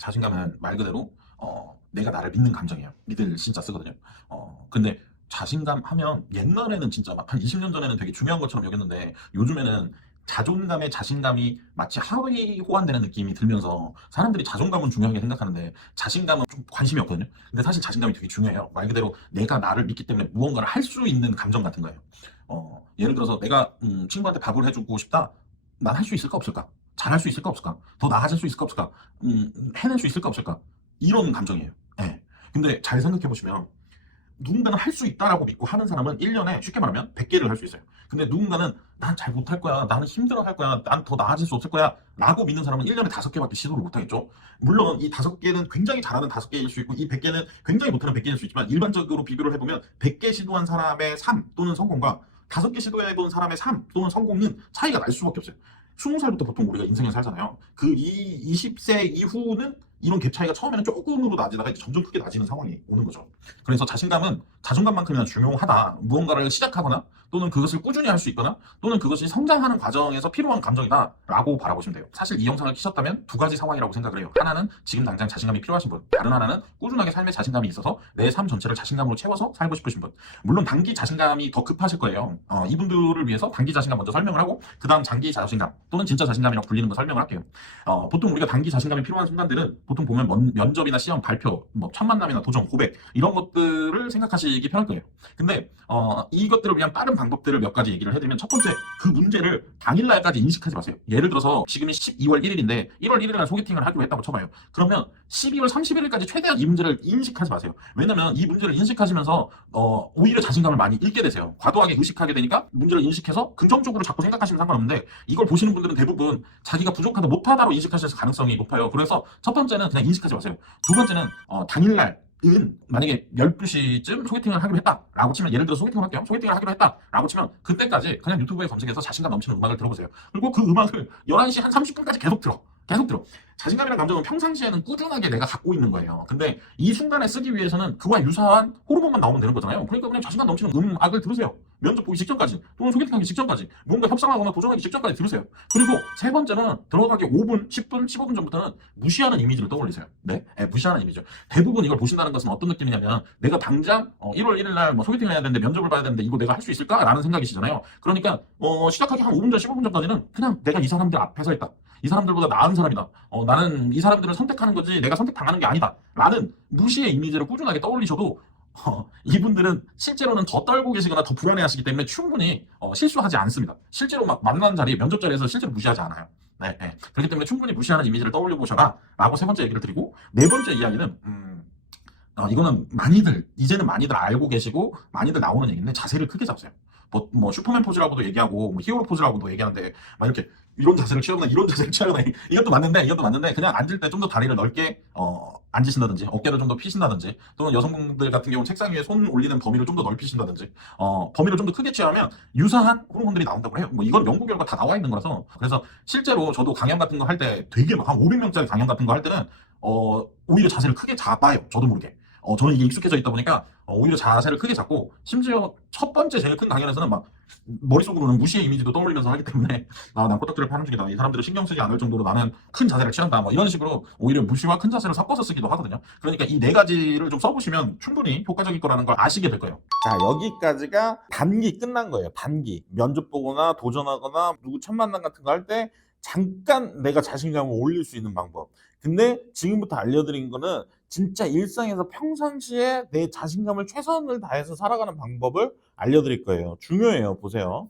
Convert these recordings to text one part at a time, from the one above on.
자신감은 말 그대로 내가 나를 믿는 감정이에요. 믿을 진짜 쓰거든요. 근데 자신감 하면 옛날에는 진짜 막 한 20년 전에는 되게 중요한 것처럼 여겼는데 요즘에는 자존감에 자신감이 마치 하위 호환되는 느낌이 들면서 사람들이 자존감은 중요하게 생각하는데 자신감은 좀 관심이 없거든요. 근데 사실 자신감이 되게 중요해요. 말 그대로 내가 나를 믿기 때문에 무언가를 할 수 있는 감정 같은 거예요. 예를 들어서 내가 친구한테 밥을 해주고 싶다. 난 할 수 있을까 없을까? 잘할 수 있을까 없을까? 더 나아질 수 있을까 없을까? 해낼 수 있을까 없을까? 이런 감정이에요. 예. 근데 잘 생각해 보시면 누군가는 할 수 있다라고 믿고 하는 사람은 1년에 쉽게 말하면 100개를 할 수 있어요. 근데 누군가는 난 잘 못할 거야. 나는 힘들어 할 거야. 난 더 나아질 수 없을 거야. 라고 믿는 사람은 1년에 5개밖에 시도를 못 하겠죠. 물론 이 5개는 굉장히 잘하는 5개일 수 있고 이 100개는 굉장히 못하는 100개일 수 있지만 일반적으로 비교를 해보면 100개 시도한 사람의 삶 또는 성공과 5개 시도해본 사람의 삶 또는 성공은 차이가 날 수밖에 없어요. 20살부터 보통 우리가 인생을 살잖아요. 그 20세 이후는 이런 갭 차이가 처음에는 조금으로 나지다가 이제 점점 크게 나지는 상황이 오는 거죠. 그래서 자신감은 자존감만큼이나 중요하다. 무언가를 시작하거나 또는 그것을 꾸준히 할 수 있거나 또는 그것이 성장하는 과정에서 필요한 감정이다라고 바라보시면 돼요. 사실 이 영상을 키셨다면 두 가지 상황이라고 생각을 해요. 하나는 지금 당장 자신감이 필요하신 분, 다른 하나는 꾸준하게 삶에 자신감이 있어서 내 삶 전체를 자신감으로 채워서 살고 싶으신 분. 물론 단기 자신감이 더 급하실 거예요. 이분들을 위해서 단기 자신감 먼저 설명을 하고 그 다음 장기 자신감 또는 진짜 자신감이라고 불리는 거 설명을 할게요. 보통 우리가 단기 자신감이 필요한 순간들은 보통 보면 면접이나 시험 발표, 뭐 첫 만남이나 도전, 고백 이런 것들을 생각하시기 편할 거예요. 근데 이것들을 위한 빠른 방법들을 몇 가지 얘기를 해드리면 첫 번째, 그 문제를 당일날까지 인식하지 마세요. 예를 들어서 지금이 12월 1일인데 1월 1일날 소개팅을 하기로 했다고 쳐봐요. 그러면 12월 31일까지 최대한 이 문제를 인식하지 마세요. 왜냐면 이 문제를 인식하시면서 오히려 자신감을 많이 잃게 되세요. 과도하게 의식하게 되니까 문제를 인식해서 긍정적으로 자꾸 생각하시면 상관없는데 이걸 보시는 분들은 대부분 자기가 부족하다 못하다로 인식하실 가능성이 높아요. 그래서 첫 번째는 그냥 인식하지 마세요. 두 번째는 당일날 만약에 12시쯤 소개팅을 하기로 했다라고 치면, 예를 들어 소개팅을 할게요. 소개팅을 하기로 했다라고 치면 그때까지 그냥 유튜브에 검색해서 자신감 넘치는 음악을 들어보세요. 그리고 그 음악을 11시 한 30분까지 계속 들어. 계속 들어. 자신감이라는 감정은 평상시에는 꾸준하게 내가 갖고 있는 거예요. 근데 이 순간에 쓰기 위해서는 그와 유사한 호르몬만 나오면 되는 거잖아요. 그러니까 그냥 자신감 넘치는 음악을 들으세요. 면접 보기 직전까지 또는 소개팅하기 직전까지 뭔가 협상하거나 도전하기 직전까지 들으세요. 그리고 세 번째는 들어가기 5분, 10분, 15분 전부터는 무시하는 이미지를 떠올리세요. 네? 무시하는 이미지. 대부분 이걸 보신다는 것은 어떤 느낌이냐면 내가 당장 1월 1일 날 뭐 소개팅을 해야 되는데 면접을 봐야 되는데 이거 내가 할 수 있을까라는 생각이시잖아요. 그러니까 시작하기 한 5분 전, 15분 전까지는 그냥 내가 이 사람들 앞에 서 있다. 이 사람들보다 나은 사람이다. 나는 이 사람들을 선택하는 거지 내가 선택당하는 게 아니다. 라는 무시의 이미지를 꾸준하게 떠올리셔도 이분들은 실제로는 더 떨고 계시거나 더 불안해하시기 때문에 충분히 실수하지 않습니다. 실제로 막 만난 자리, 면접 자리에서 실제로 무시하지 않아요. 네, 네. 그렇기 때문에 충분히 무시하는 이미지를 떠올려 보셔라 라고 세 번째 얘기를 드리고, 네 번째 이야기는 이거는 이제는 많이들 알고 계시고 많이들 나오는 얘기인데, 자세를 크게 잡으세요. 뭐 슈퍼맨 포즈라고도 얘기하고 뭐 히어로 포즈라고도 얘기하는데 막 이렇게 이런 자세를 취하거나 이런 자세를 취하거나 이것도 맞는데 그냥 앉을 때 좀 더 다리를 넓게 앉으신다든지 어깨를 좀 더 피신다든지, 또는 여성분들 같은 경우 책상 위에 손 올리는 범위를 좀 더 넓히신다든지 범위를 좀 더 크게 취하면 유사한 호르몬들이 나온다고 해요. 뭐 이건 연구 결과 다 나와 있는 거라서. 그래서 실제로 저도 강연 같은 거 할 때 되게 막 한 500명짜리 강연 같은 거 할 때는 오히려 자세를 크게 잡아요. 저도 모르게. 저는 이게 익숙해져 있다 보니까 오히려 자세를 크게 잡고, 심지어 첫 번째 제일 큰 강연에서는 막 머릿속으로는 무시의 이미지도 떠올리면서 하기 때문에 난 코딱지를 파는 중이다. 이 사람들을 신경 쓰지 않을 정도로 나는 큰 자세를 취한다. 뭐 이런 식으로 오히려 무시와 큰 자세를 섞어서 쓰기도 하거든요. 그러니까 이 네 가지를 좀 써보시면 충분히 효과적일 거라는 걸 아시게 될 거예요. 자, 여기까지가 단기 끝난 거예요. 단기. 면접 보거나 도전하거나 누구 첫 만남 같은 거 할 때 잠깐 내가 자신감을 올릴 수 있는 방법. 근데 지금부터 알려드린 거는 진짜 일상에서 평상시에 내 자신감을 최선을 다해서 살아가는 방법을 알려드릴 거예요. 중요해요. 보세요.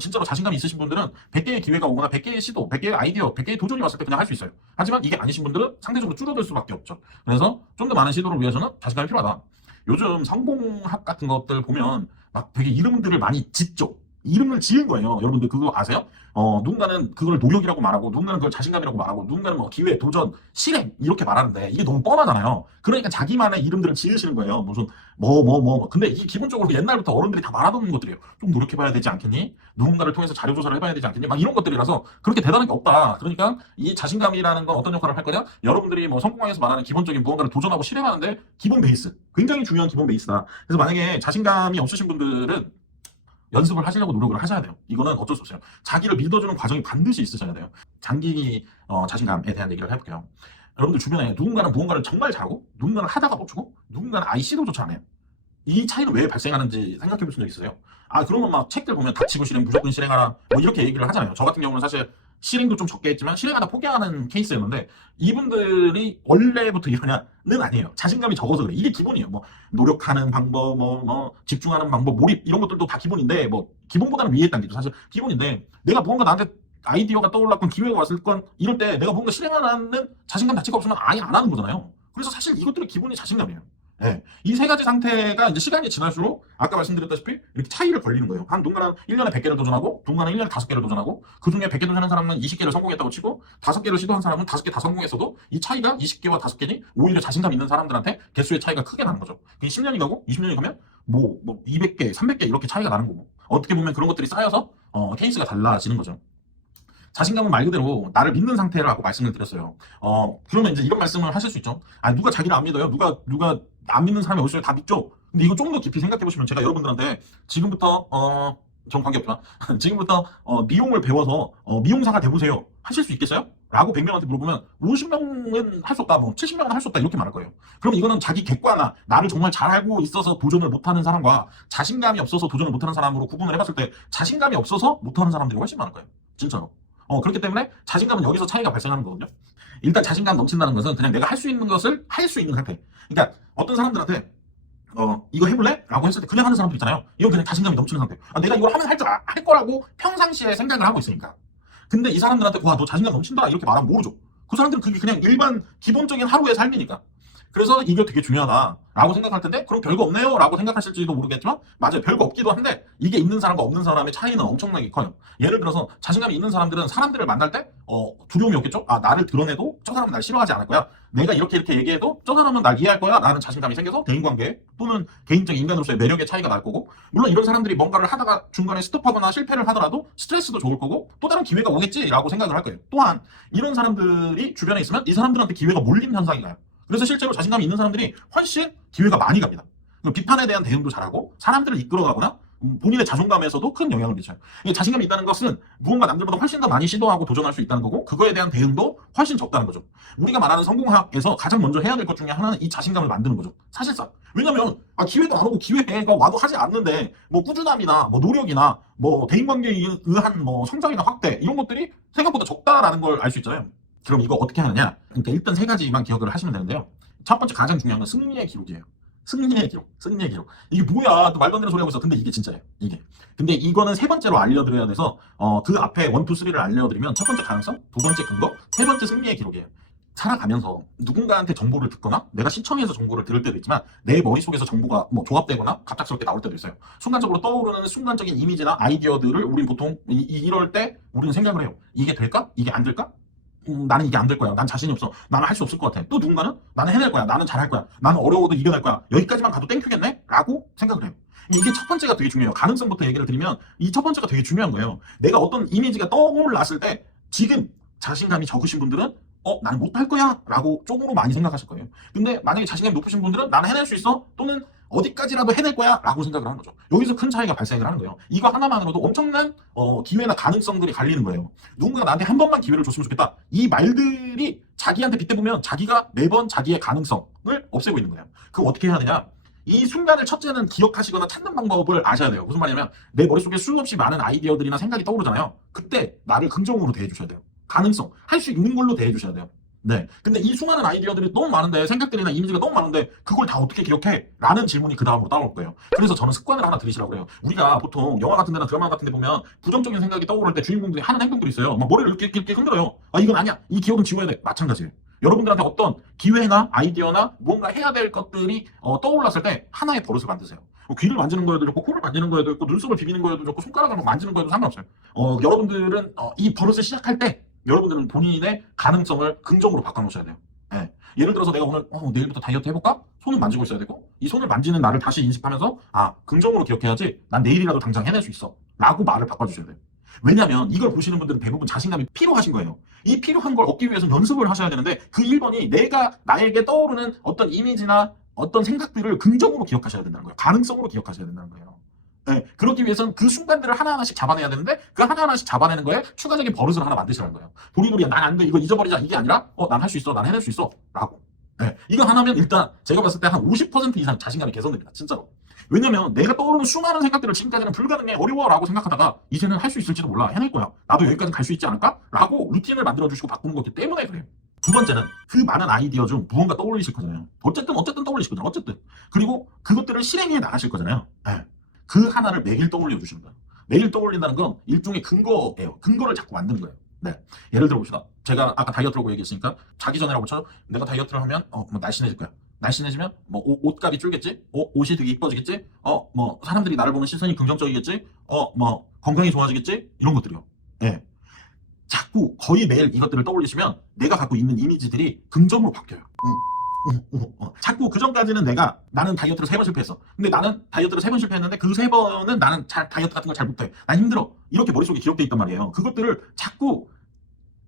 진짜로 자신감이 있으신 분들은 100개의 기회가 오거나 100개의 시도, 100개의 아이디어, 100개의 도전이 왔을 때 그냥 할 수 있어요. 하지만 이게 아니신 분들은 상대적으로 줄어들 수밖에 없죠. 그래서 좀 더 많은 시도를 위해서는 자신감이 필요하다. 요즘 성공학 같은 것들 보면 막 되게 이름들을 많이 짓죠. 이름을 지은 거예요. 여러분들 그거 아세요? 누군가는 그걸 노력이라고 말하고, 누군가는 그걸 자신감이라고 말하고, 누군가는 뭐 기회, 도전, 실행 이렇게 말하는데 이게 너무 뻔하잖아요. 그러니까 자기만의 이름들을 지으시는 거예요. 무슨 근데 이게 기본적으로 옛날부터 어른들이 다 말하던 것들이에요. 좀 노력해봐야 되지 않겠니? 누군가를 통해서 자료조사를 해봐야 되지 않겠니? 막 이런 것들이라서 그렇게 대단한 게 없다. 그러니까 이 자신감이라는 건 어떤 역할을 할 거냐? 여러분들이 뭐 성공학에서 말하는 기본적인 무언가를 도전하고 실행하는데 기본 베이스, 굉장히 중요한 기본 베이스다. 그래서 만약에 자신감이 없으신 분들은 연습을 하시려고 노력을 하셔야 돼요. 이거는 어쩔 수 없어요. 자기를 믿어주는 과정이 반드시 있으셔야 돼요. 장기 자신감에 대한 얘기를 해볼게요. 여러분들 주변에 누군가는 무언가를 정말 잘하고 누군가는 하다가 멈추고 누군가는 아예 시도조차 안 해요. 이 차이는 왜 발생하는지 생각해 보신 적 있으세요? 아, 그런 건 막 책들 보면 닥치고 실행, 무조건 실행하라 뭐 이렇게 얘기를 하잖아요. 저 같은 경우는 사실 실행도 좀 적게 했지만 실행하다 포기하는 케이스였는데 이분들이 원래부터 이러냐는 아니에요. 자신감이 적어서 그래. 이게 기본이에요. 뭐 노력하는 방법, 뭐 집중하는 방법, 몰입 이런 것들도 다 기본인데 뭐 기본보다는 위에 단계죠. 사실 기본인데 내가 무언가 나한테 아이디어가 떠올랐건 기회가 왔을 건 이럴 때 내가 뭔가 실행하는 자신감 자체가 없으면 아예 안 하는 거잖아요. 그래서 사실 이것들의 기본이 자신감이에요. 예. 이 세 가지 상태가 이제 시간이 지날수록 아까 말씀드렸다시피 이렇게 차이를 걸리는 거예요. 한 누군가는 1년에 100개를 도전하고 누군가는 1년에 5개를 도전하고 그 중에 100개 도전한 사람은 20개를 성공했다고 치고 5개를 시도한 사람은 5개 다 성공했어도 이 차이가 20개와 5개니 오히려 자신감 있는 사람들한테 개수의 차이가 크게 나는 거죠. 그게 10년이 가고 20년이 가면 뭐 200개, 300개 이렇게 차이가 나는 거고 어떻게 보면 그런 것들이 쌓여서 케이스가 달라지는 거죠. 자신감은 말 그대로 나를 믿는 상태라고 말씀을 드렸어요. 그러면 이제 이런 말씀을 하실 수 있죠. 아, 누가 자기를 안 믿어요? 누가 안 믿는 사람이 어디서 다 믿죠? 근데 이거 좀 더 깊이 생각해 보시면 제가 여러분들한테 지금부터, 전 관계없지만, 지금부터, 미용을 배워서, 미용사가 돼보세요. 하실 수 있겠어요? 라고 100명한테 물어보면 50명은 할 수 없다, 뭐 70명은 할 수 없다, 이렇게 말할 거예요. 그럼 이거는 자기 객관화, 나를 정말 잘 알고 있어서 도전을 못하는 사람과 자신감이 없어서 도전을 못하는 사람으로 구분을 해봤을 때 자신감이 없어서 못하는 사람들이 훨씬 많을 거예요. 진짜로. 그렇기 때문에 자신감은 여기서 차이가 발생하는 거거든요. 일단 자신감 넘친다는 것은 그냥 내가 할 수 있는 것을 할 수 있는 상태. 그러니까 어떤 사람들한테 이거 해볼래? 라고 했을 때 그냥 하는 사람들 있잖아요. 이건 그냥 자신감이 넘치는 상태. 아, 내가 이걸 하면 할 거라고 평상시에 생각을 하고 있으니까. 근데 이 사람들한테 와, 너 자신감 넘친다 이렇게 말하면 모르죠. 그 사람들은 그게 그냥 일반 기본적인 하루의 삶이니까. 그래서 이게 되게 중요하다라고 생각할 텐데 그럼 별거 없네요 라고 생각하실지도 모르겠지만 맞아요, 별거 없기도 한데 이게 있는 사람과 없는 사람의 차이는 엄청나게 커요. 예를 들어서 자신감이 있는 사람들은 사람들을 만날 때 두려움이 없겠죠. 아, 나를 드러내도 저 사람은 날 싫어하지 않을 거야, 내가 이렇게 얘기해도 저 사람은 날 이해할 거야 라는 자신감이 생겨서 대인관계 또는 개인적인 인간으로서의 매력의 차이가 날 거고, 물론 이런 사람들이 뭔가를 하다가 중간에 스톱하거나 실패를 하더라도 스트레스도 좋을 거고 또 다른 기회가 오겠지라고 생각을 할 거예요. 또한 이런 사람들이 주변에 있으면 이 사람들한테 기회가 몰림 현상이 나요. 그래서 실제로 자신감이 있는 사람들이 훨씬 기회가 많이 갑니다. 비판에 대한 대응도 잘하고 사람들을 이끌어가거나 본인의 자존감에서도 큰 영향을 미쳐요. 자신감이 있다는 것은 무언가 남들보다 훨씬 더 많이 시도하고 도전할 수 있다는 거고 그거에 대한 대응도 훨씬 적다는 거죠. 우리가 말하는 성공학에서 가장 먼저 해야 될 것 중에 하나는 이 자신감을 만드는 거죠. 사실상. 왜냐면 기회도 안 오고 기회가 와도 하지 않는데 뭐 꾸준함이나 뭐 노력이나 뭐 대인관계에 의한 뭐 성장이나 확대 이런 것들이 생각보다 적다라는 걸 알 수 있잖아요. 그럼 이거 어떻게 하느냐? 그러니까 일단 세 가지만 기억을 하시면 되는데요. 첫 번째 가장 중요한 건 승리의 기록이에요. 승리의 기록. 이게 뭐야? 또 말도 안 되는 소리 하고 있어. 근데 이게 진짜예요. 이게. 근데 이거는 세 번째로 알려드려야 돼서 그 앞에 1, 2, 3를 알려드리면 첫 번째 가능성, 두 번째 근거, 세 번째 승리의 기록이에요. 살아가면서 누군가한테 정보를 듣거나 내가 시청에서 정보를 들을 때도 있지만 내 머릿속에서 정보가 뭐 조합되거나 갑작스럽게 나올 때도 있어요. 순간적으로 떠오르는 순간적인 이미지나 아이디어들을 우린 보통 이럴 때 우리는 생각을 해요. 이게 될까? 이게 안 될까? 나는 이게 안 될 거야. 난 자신이 없어. 나는 할 수 없을 것 같아. 또 누군가는 나는 해낼 거야. 나는 잘할 거야. 나는 어려워도 이겨낼 거야. 여기까지만 가도 땡큐겠네? 라고 생각을 해요. 이게 첫 번째가 되게 중요해요. 가능성부터 얘기를 드리면 이 첫 번째가 되게 중요한 거예요. 내가 어떤 이미지가 떠올랐을 때 지금 자신감이 적으신 분들은 나는 못할 거야 라고 쪽으로 많이 생각하실 거예요. 근데 만약에 자신감이 높으신 분들은 나는 해낼 수 있어 또는 어디까지라도 해낼 거야 라고 생각을 하는 거죠. 여기서 큰 차이가 발생을 하는 거예요. 이거 하나만으로도 엄청난 기회나 가능성들이 갈리는 거예요. 누군가가 나한테 한 번만 기회를 줬으면 좋겠다, 이 말들이 자기한테 빗대보면 자기가 매번 자기의 가능성을 없애고 있는 거예요. 그거 어떻게 해야 되냐? 이 순간을 첫째는 기억하시거나 찾는 방법을 아셔야 돼요. 무슨 말이냐면 내 머릿속에 수없이 많은 아이디어들이나 생각이 떠오르잖아요. 그때 나를 긍정으로 대해주셔야 돼요. 가능성, 할 수 있는 걸로 대해주셔야 돼요. 네. 근데 이 수많은 아이디어들이 너무 많은데, 생각들이나 이미지가 너무 많은데 그걸 다 어떻게 기억해? 라는 질문이 그 다음으로 따라올 거예요. 그래서 저는 습관을 하나 들이시라고 그래요. 우리가 보통 영화 같은 데나 드라마 같은 데 보면 부정적인 생각이 떠오를 때 주인공들이 하는 행동들이 있어요. 막 머리를 이렇게 흔들어요. 이건 아니야. 이 기억은 지워야 돼. 마찬가지예요. 여러분들한테 어떤 기회나 아이디어나 뭔가 해야 될 것들이 떠올랐을 때 하나의 버릇을 만드세요. 귀를 만지는 거에도 좋고, 코를 만지는 거에도 좋고, 눈썹을 비비는 거에도 좋고, 손가락을 만지는 거에도 상관없어요. 여러분들은 이 버릇을 시작할 때 여러분들은 본인의 가능성을 긍정으로 바꿔놓으셔야 돼요. 네. 예를 들어서 내가 오늘 내일부터 다이어트 해볼까? 손을 만지고 있어야 되고, 이 손을 만지는 나를 다시 인식하면서 긍정으로 기억해야지, 난 내일이라도 당장 해낼 수 있어 라고 말을 바꿔주셔야 돼요. 왜냐면 이걸 보시는 분들은 대부분 자신감이 필요하신 거예요. 이 필요한 걸 얻기 위해서 연습을 하셔야 되는데 그 1번이 나에게 떠오르는 어떤 이미지나 어떤 생각들을 긍정으로 기억하셔야 된다는 거예요. 가능성으로 기억하셔야 된다는 거예요. 예, 그러기 위해서는 그 순간들을 하나하나씩 잡아내야 되는데 그 하나하나씩 잡아내는 거에 추가적인 버릇을 하나 만드시라는 거예요. 도리도리 난 안 돼, 이거 잊어버리자, 이게 아니라 난 할 수 있어, 난 해낼 수 있어 라고. 예, 이거 하나면 일단 제가 봤을 때 한 50% 이상 자신감이 개선됩니다. 진짜로. 왜냐면 내가 떠오르는 수많은 생각들을 지금까지는 불가능해, 어려워라고 생각하다가 이제는 할 수 있을지도 몰라, 해낼 거야, 나도 여기까지 갈 수 있지 않을까? 라고 루틴을 만들어주시고 바꾸는 거기 때문에 그래요. 두 번째는 그 많은 아이디어 중 무언가 떠올리실 거잖아요. 어쨌든 떠올리실 거잖아요. 어쨌든. 그리고 그것들을 실행해 나가실 거잖아요. 예. 그 하나를 매일 떠올려 주시는 거예요. 매일 떠올린다는 건 일종의 근거예요. 근거를 자꾸 만드는 거예요. 네. 예를 들어 봅시다. 제가 아까 다이어트라고 얘기했으니까 자기 전이라고 쳐. 내가 다이어트를 하면 뭐 날씬해질 거야. 날씬해지면 뭐 옷값이 줄겠지? 옷이 되게 이뻐지겠지? 뭐 사람들이 나를 보는 시선이 긍정적이겠지? 뭐 건강이 좋아지겠지? 이런 것들이요. 예. 자꾸 거의 매일 이것들을 떠올리시면 내가 갖고 있는 이미지들이 긍정으로 바뀌어요. 자꾸 그 전까지는 나는 다이어트를 3번 실패했어. 근데 나는 다이어트를 3번 실패했는데 그 3번은 나는 다이어트 같은 걸 잘 못해. 난 힘들어. 이렇게 머릿속에 기록돼 있단 말이에요. 그것들을 자꾸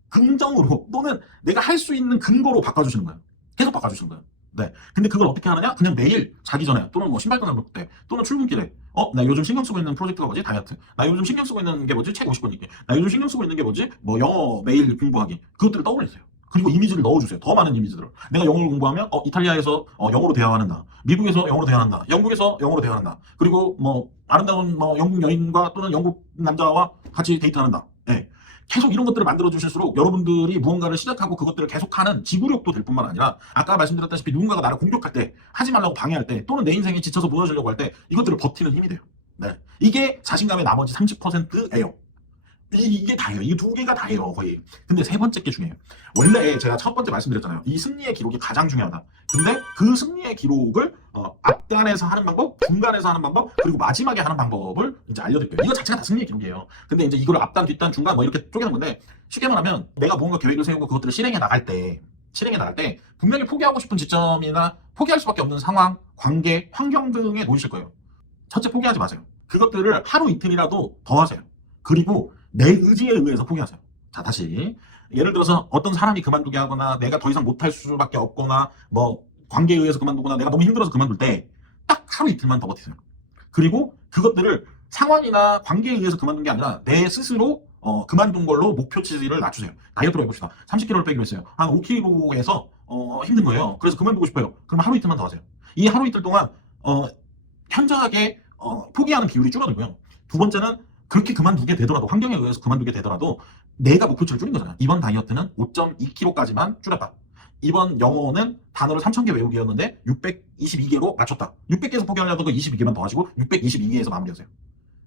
긍정으로 또는 내가 할 수 있는 근거로 바꿔주시는 거예요. 계속 바꿔주시는 거예요. 네. 근데 그걸 어떻게 하느냐? 그냥 매일 자기 전에 또는 뭐 신발 끊을 때 또는 출근길에 나 요즘 신경 쓰고 있는 프로젝트가 뭐지? 다이어트. 나 요즘 신경 쓰고 있는 게 뭐지? 책 50권 읽기. 나 요즘 신경 쓰고 있는 게 뭐지? 뭐 영어 매일 공부하기. 그것들을 떠올리세요. 그리고 이미지를 넣어주세요. 더 많은 이미지들을. 내가 영어를 공부하면 이탈리아에서 영어로 대화하는다. 미국에서 영어로 대화한다. 영국에서 영어로 대화한다. 그리고 뭐 아름다운 뭐 영국 여인과 또는 영국 남자와 같이 데이트한다. 예. 계속 이런 것들을 만들어 주실수록 여러분들이 무언가를 시작하고 그것들을 계속하는 지구력도 될 뿐만 아니라 아까 말씀드렸다시피 누군가가 나를 공격할 때, 하지 말라고 방해할 때, 또는 내 인생에 지쳐서 무너지려고 할 때 이것들을 버티는 힘이 돼요. 네. 이게 자신감의 나머지 30%예요. 이게 다예요. 이 두 개가 다예요, 거의. 근데 세 번째 게 중요해요. 원래 제가 첫 번째 말씀드렸잖아요. 이 승리의 기록이 가장 중요하다. 근데 그 승리의 기록을 앞단에서 하는 방법, 중간에서 하는 방법, 그리고 마지막에 하는 방법을 이제 알려드릴게요. 이거 자체가 다 승리의 기록이에요. 근데 이제 이걸 앞단, 뒷단, 중간 뭐 이렇게 쪼개는 건데 쉽게 말하면 내가 무언가 계획을 세우고 그것들을 실행해 나갈 때 분명히 포기하고 싶은 지점이나 포기할 수밖에 없는 상황, 관계, 환경 등에 놓이실 거예요. 첫째, 포기하지 마세요. 그것들을 하루 이틀이라도 더 하세요. 그리고 내 의지에 의해서 포기하세요. 자, 다시. 예를 들어서 어떤 사람이 그만두게 하거나 내가 더 이상 못할 수밖에 없거나 뭐 관계에 의해서 그만두거나 내가 너무 힘들어서 그만둘 때 딱 하루 이틀만 더 버티세요. 그리고 그것들을 상황이나 관계에 의해서 그만둔 게 아니라 내 스스로 그만둔 걸로 목표치를 낮추세요. 다이어트로 해봅시다. 30kg를 빼기로 했어요. 한 5kg에서 힘든 거예요. 그래서 그만두고 싶어요. 그럼 하루 이틀만 더 하세요. 이 하루 이틀 동안 현저하게 포기하는 비율이 줄어들고요. 두 번째는 그렇게 그만두게 되더라도, 환경에 의해서 그만두게 되더라도 내가 목표치를 줄인 거잖아요. 이번 다이어트는 5.2kg까지만 줄였다. 이번 영어는 단어를 3,000개 외우기였는데 622개로 맞췄다. 600개에서 포기하려던 거 22개만 더 하시고 622개에서 마무리하세요.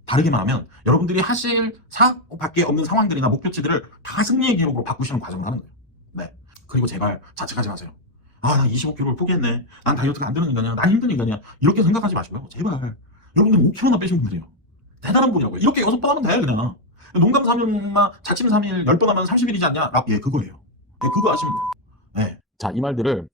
다르게 말하면 여러분들이 하실 밖에 없는 상황들이나 목표치들을 다 승리의 기록으로 바꾸시는 과정을 하는 거예요. 네. 그리고 제발 자책하지 마세요. 나 25kg를 포기했네. 난 다이어트가 안 되는 인간이야. 난 힘든 인간이야. 이렇게 생각하지 마시고요. 제발. 여러분들 5kg나 빼신 분들이에요. 대단한 분이라고요. 이렇게 6번 하면 돼, 그냥. 농담 3일만, 자침 3일, 10번 하면 30일이지 않냐? 예, 그거예요. 예, 그거 아시면 돼요. 네. 자, 이 말들을,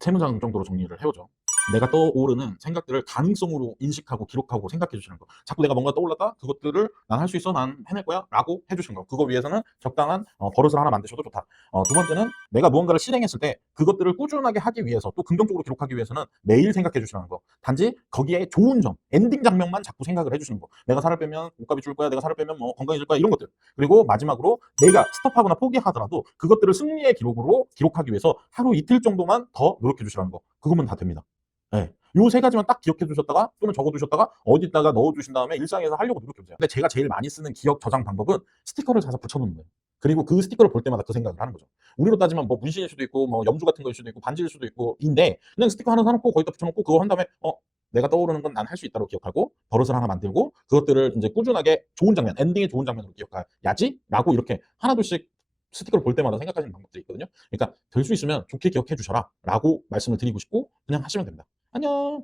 3문장 정도로 정리를 해보죠. 내가 떠오르는 생각들을 가능성으로 인식하고 기록하고 생각해 주시는 거. 자꾸 내가 뭔가 떠올랐다? 그것들을 난 할 수 있어, 난 해낼 거야 라고 해주시는 거. 그거 위해서는 적당한 버릇을 하나 만드셔도 좋다. 두 번째는 내가 무언가를 실행했을 때 그것들을 꾸준하게 하기 위해서, 또 긍정적으로 기록하기 위해서는 매일 생각해 주시는 거. 단지 거기에 좋은 점, 엔딩 장면만 자꾸 생각을 해주시는 거. 내가 살을 빼면 옷값이 줄 거야, 내가 살을 빼면 뭐 건강해질 거야, 이런 것들. 그리고 마지막으로 내가 스톱하거나 포기하더라도 그것들을 승리의 기록으로 기록하기 위해서 하루 이틀 정도만 더 노력해 주시라는 거. 그거면 다 됩니다. 네. 요 세 가지만 딱 기억해 두셨다가 또는 적어 두셨다가 어디다가 넣어 두신 다음에 일상에서 하려고 노력해 보세요. 근데 제가 제일 많이 쓰는 기억 저장 방법은 스티커를 사서 붙여 놓는 거예요. 그리고 그 스티커를 볼 때마다 그 생각을 하는 거죠. 우리로 따지면 뭐 문신일 수도 있고 뭐 염주 같은 거일 수도 있고 반지일 수도 있고 인데, 그냥 스티커 하나 사놓고 거기다 붙여놓고 그거 한 다음에 내가 떠오르는 건 난 할 수 있다고 기억하고 버릇을 하나 만들고 그것들을 이제 꾸준하게 좋은 장면, 엔딩의 좋은 장면으로 기억해야지 라고 이렇게 하나둘씩 스티커를 볼 때마다 생각하시는 방법들이 있거든요. 그러니까 될 수 있으면 좋게 기억해 주셔라 라고 말씀을 드리고 싶고 그냥 하시면 됩니다. 안녕.